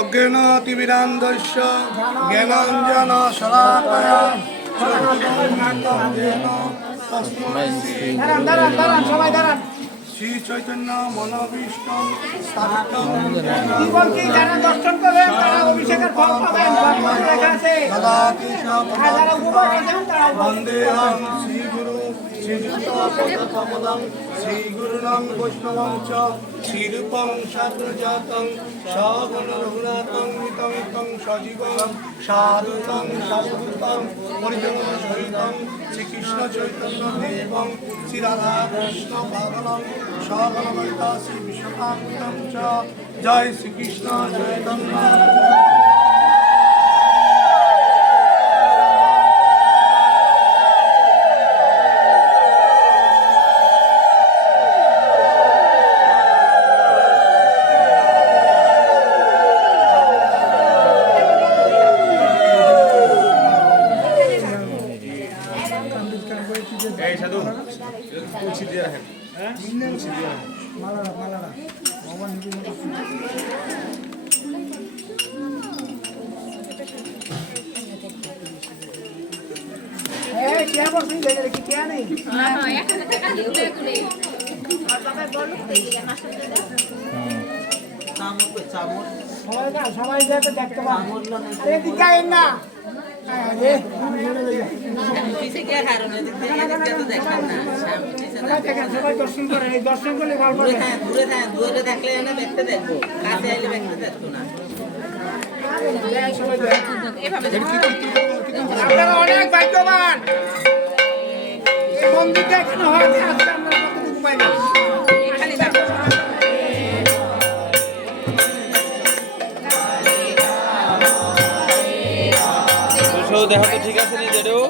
অজ্ঞানতিবিরান্ধস্য জ্ঞানাঞ্জন শলাকয়া শ্রী চৈতন্য মনোভীষ্টং স্থাপিতং যারা দর্শন করবেন তারা অভিষেকের ফল পাবেন। বন্দেহং শ্রীগুরু শ্রীযুক্তপদং শ্রীগুরুণং বৈষ্ণবং চ শ্রীরূপং সাগ্রজাতং সগণ রঘুনাথং নিতং তং সজীবং সাধুতং সাধুতং পরিজনং সহিতং শ্রীকৃষ্ণ চৈতন্য দেবং শ্রী রাধা কৃষ্ণ পাবনং সগণময়িতা শ্রী বিশ্বকান্তং চ জয় শ্রীকৃষ্ণ চৈতন্য। সবাই দেখতে পাবেন না সবাই দর্শন করে দর্শন করলে ভালো দূরে দেখলে দেখতে দেখবো, কাছে আইলে দেখতে দেখতো না। আপনারা অনেক ভাগ্যবান। এই মন্দিরটা এখানে হয়তো আজকে আমরা কতটুকু পাই না। দেখো তো ঠিক আছে নিজেরও।